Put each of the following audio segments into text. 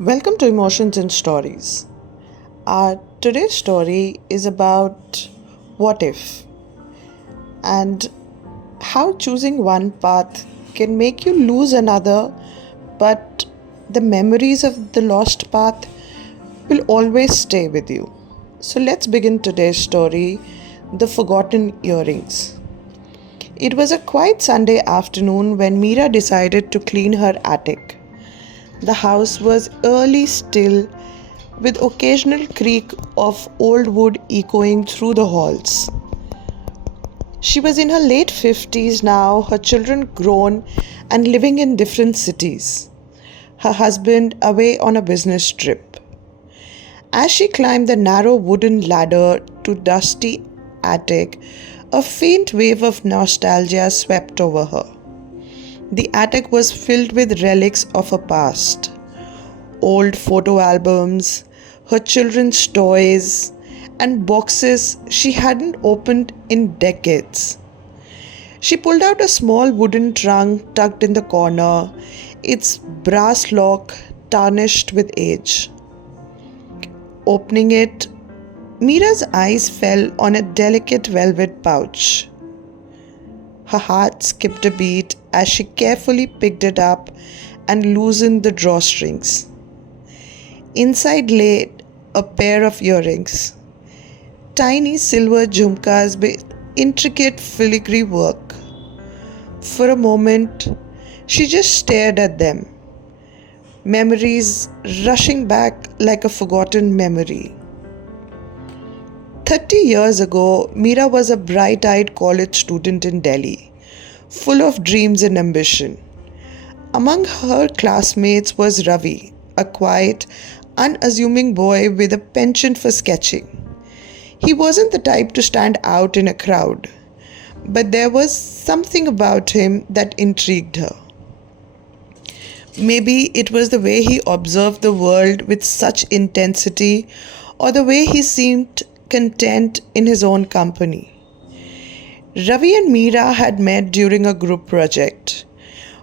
Welcome to Emotions and Stories. Today's story is about what if and how choosing one path can make you lose another, but the memories of the lost path will always stay with you. So let's begin today's story, The Forgotten Earrings. It was a quiet Sunday afternoon when Meera decided to clean her attic. The house was early still, with occasional creak of old wood echoing through the halls. She was in her late 50s now, her children grown and living in different cities, her husband away on a business trip. As she climbed the narrow wooden ladder to dusty attic, a faint wave of nostalgia swept over her. The attic was filled with relics of her past. Old photo albums, her children's toys, and boxes she hadn't opened in decades. She pulled out a small wooden trunk tucked in the corner, its brass lock tarnished with age. Opening it, Mira's eyes fell on a delicate velvet pouch. Her heart skipped a beat as she carefully picked it up and loosened the drawstrings. Inside lay a pair of earrings, tiny silver jhumkas with intricate filigree work. For a moment, she just stared at them, memories rushing back like a forgotten memory. 30 years ago, Meera was a bright-eyed college student in Delhi, full of dreams and ambition. Among her classmates was Ravi, a quiet, unassuming boy with a penchant for sketching. He wasn't the type to stand out in a crowd, but there was something about him that intrigued her. Maybe it was the way he observed the world with such intensity, or the way he seemed content in his own company. Ravi and Meera had met during a group project.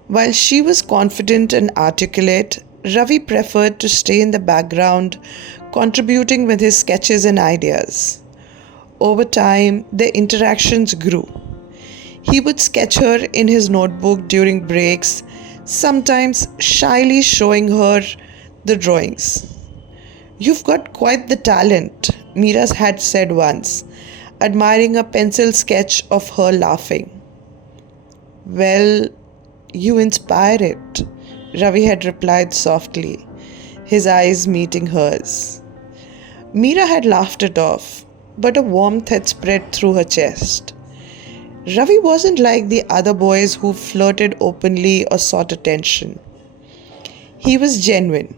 While she was confident and articulate, Ravi preferred to stay in the background, contributing with his sketches and ideas. Over time, their interactions grew. He would sketch her in his notebook during breaks, sometimes shyly showing her the drawings. "You've got quite the talent," Meera had said once, admiring a pencil sketch of her laughing. "Well, you inspire it," Ravi had replied softly, his eyes meeting hers. Meera had laughed it off, but a warmth had spread through her chest. Ravi wasn't like the other boys who flirted openly or sought attention. He was genuine,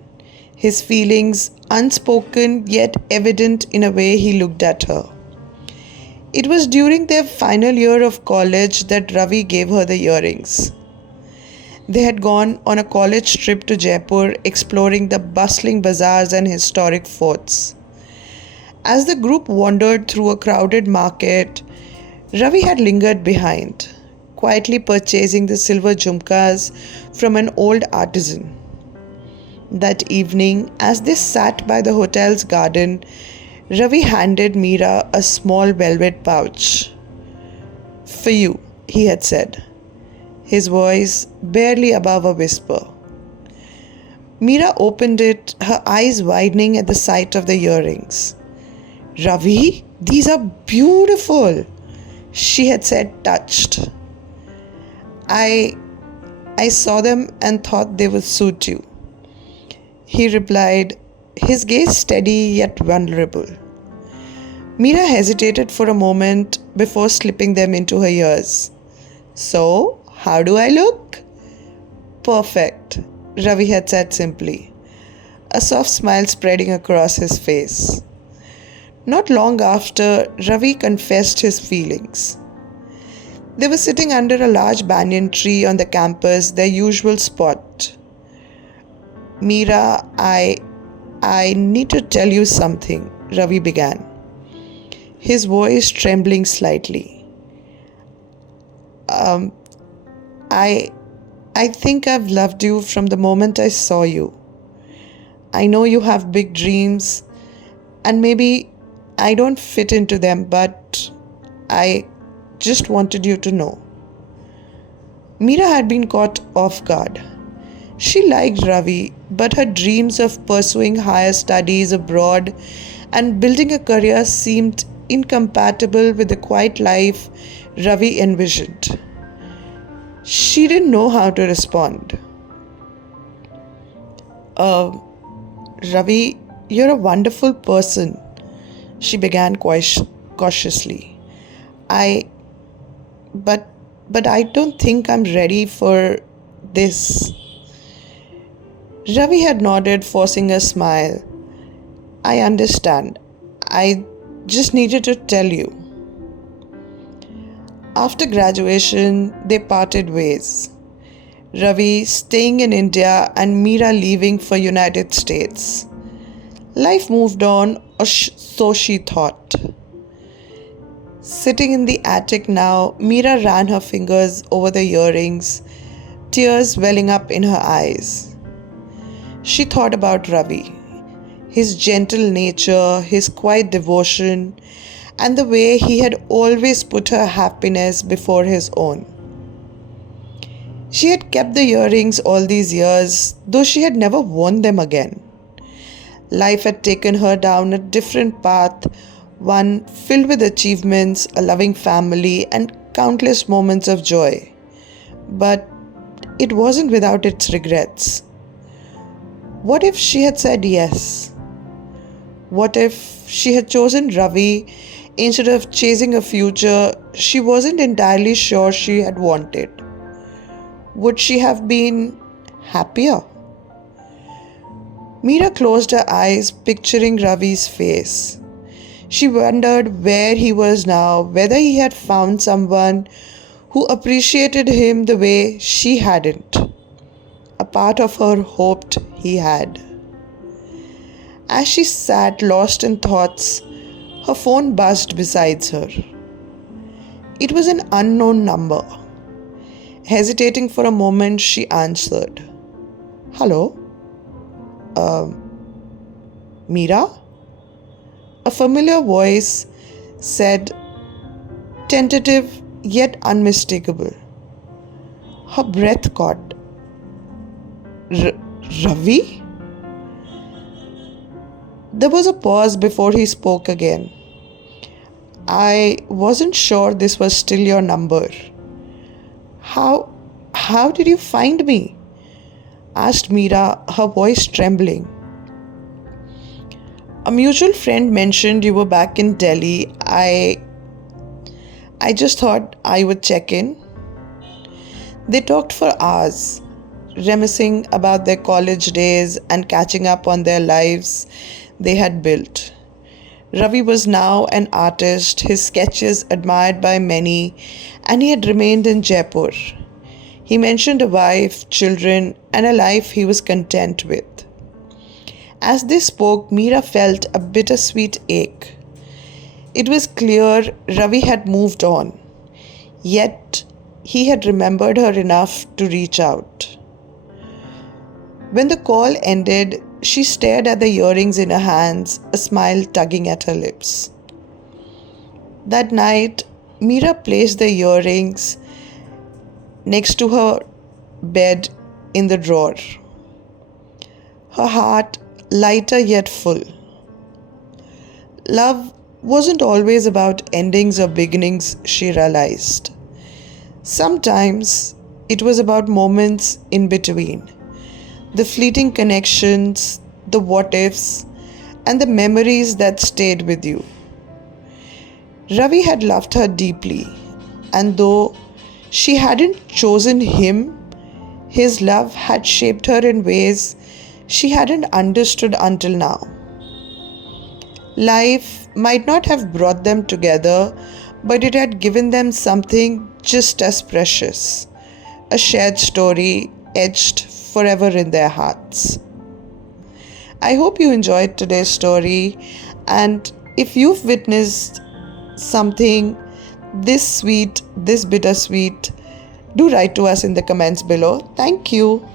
his feelings unspoken yet evident in a way he looked at her. It was during their final year of college that Ravi gave her the earrings. They had gone on a college trip to Jaipur, exploring the bustling bazaars and historic forts. As the group wandered through a crowded market, Ravi had lingered behind, quietly purchasing the silver jhumkas from an old artisan. That evening, as they sat by the hotel's garden, Ravi handed Meera a small velvet pouch. "For you," he had said, his voice barely above a whisper. Meera opened it, her eyes widening at the sight of the earrings. "Ravi, these are beautiful," she had said, touched. I saw them and thought they would suit you," he replied, his gaze steady yet vulnerable. Meera hesitated for a moment before slipping them into her ears. "So, how do I look?" "Perfect," Ravi had said simply, a soft smile spreading across his face. Not long after, Ravi confessed his feelings. They were sitting under a large banyan tree on the campus, their usual spot. "Meera, I need to tell you something," Ravi began, his voice trembling slightly. I think I've loved you from the moment I saw you. I know you have big dreams, and maybe I don't fit into them, but I just wanted you to know. Meera had been caught off guard. She liked Ravi, but her dreams of pursuing higher studies abroad and building a career seemed incompatible with the quiet life Ravi envisioned. She didn't know how to respond. Uh, Ravi, you're a wonderful person, she began cautiously. I, but, but I don't think I'm ready for this. Ravi had nodded, forcing a smile. I understand. I just needed to tell you. After graduation, they parted ways. Ravi staying in India and Meera leaving for United States. Life moved on, or so she thought. Sitting in the attic now, Meera ran her fingers over the earrings, tears welling up in her eyes. She thought about Ravi, his gentle nature, his quiet devotion, and the way he had always put her happiness before his own. She had kept the earrings all these years, though she had never worn them again. Life had taken her down a different path, one filled with achievements, a loving family, and countless moments of joy. But it wasn't without its regrets. What if she had said yes? What if she had chosen Ravi instead of chasing a future she wasn't entirely sure she had wanted? Would she have been happier? Meera closed her eyes, picturing Ravi's face. She wondered where he was now, whether he had found someone who appreciated him the way she hadn't. A part of her hoped he had. As she sat lost in thoughts, her phone buzzed beside her. It was an unknown number. Hesitating for a moment, she answered. Hello? Meera? A familiar voice said, tentative yet unmistakable. Her breath caught. Ravi? There was a pause before he spoke again. I wasn't sure this was still your number. How did you find me? Asked Meera, her voice trembling. A mutual friend mentioned you were back in Delhi. I just thought I would check in. They talked for hours, reminiscing about their college days and catching up on their lives they had built. Ravi was now an artist, his sketches admired by many, and he had remained in Jaipur. He mentioned a wife, children, and a life he was content with. As they spoke, Meera felt a bittersweet ache. It was clear Ravi had moved on, yet he had remembered her enough to reach out. When the call ended, she stared at the earrings in her hands, a smile tugging at her lips. That night, Meera placed the earrings next to her bed in the drawer. Her heart lighter yet full. Love wasn't always about endings or beginnings, she realized. Sometimes it was about moments in between. The fleeting connections, the what ifs, and the memories that stayed with you. Ravi had loved her deeply, and though she hadn't chosen him, his love had shaped her in ways she hadn't understood until now. Life might not have brought them together, but it had given them something just as precious, a shared story etched forever in their hearts. I hope you enjoyed today's story, and if you've witnessed something this sweet, this bittersweet, do write to us in the comments below. Thank you.